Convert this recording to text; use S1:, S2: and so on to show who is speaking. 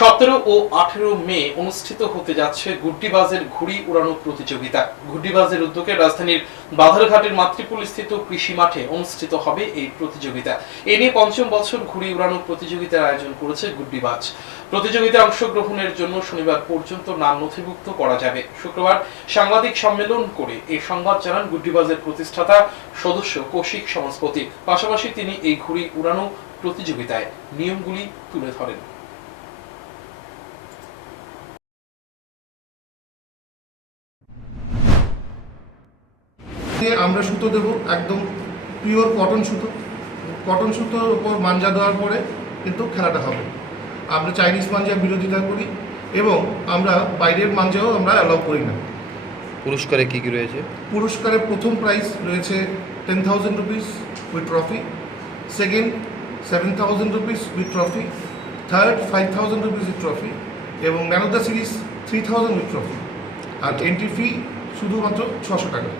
S1: সতেরো ও আঠেরো মে অনুষ্ঠিত হতে যাচ্ছে গুড্ডিবাজের ঘুড়ি উড়ানো প্রতিযোগিতা। গুড্ডিবাজের উদ্যোগে রাজধানীর বাধারঘাটের মাতৃপুল স্থিত কৃষি মাঠে অনুষ্ঠিত হবে এই প্রতিযোগিতা। এ নিয়ে পঞ্চম বছর ঘুড়ি উড়ানো প্রতিযোগিতার আয়োজন করেছে গুড্ডিবাজ। প্রতিযোগিতায় অংশগ্রহণের জন্য শনিবার পর্যন্ত নাম নথিভুক্ত করা যাবে। শুক্রবার সাংবাদিক সম্মেলন করে এই সংবাদ জানান গুড্ডিবাজের প্রতিষ্ঠাতা সদস্য কৌশিক সমাজপতি। পাশাপাশি তিনি এই ঘুড়ি উড়ানো প্রতিযোগিতায় নিয়মগুলি তুলে ধরেন।
S2: আমরা সুতো দেব একদম পিওর কটন সুতো। কটন সুতোর উপর মাঞ্জা দেওয়ার পরে কিন্তু খেলাটা হবে। আমরা চাইনিজ মাঞ্জা বিরোধিতা করি এবং আমরা বাইরের মাঞ্জাও আমরা অ্যালাউ করি না।
S3: পুরস্কারে কী কী রয়েছে?
S2: পুরস্কারের প্রথম প্রাইজ রয়েছে ten thousand rupees with trophy second seven thousand rupees with trophy third five thousand rupees with trophy এবং man of the series three thousand with trophy R entry fee শুধুমাত্র ছশো টাকা।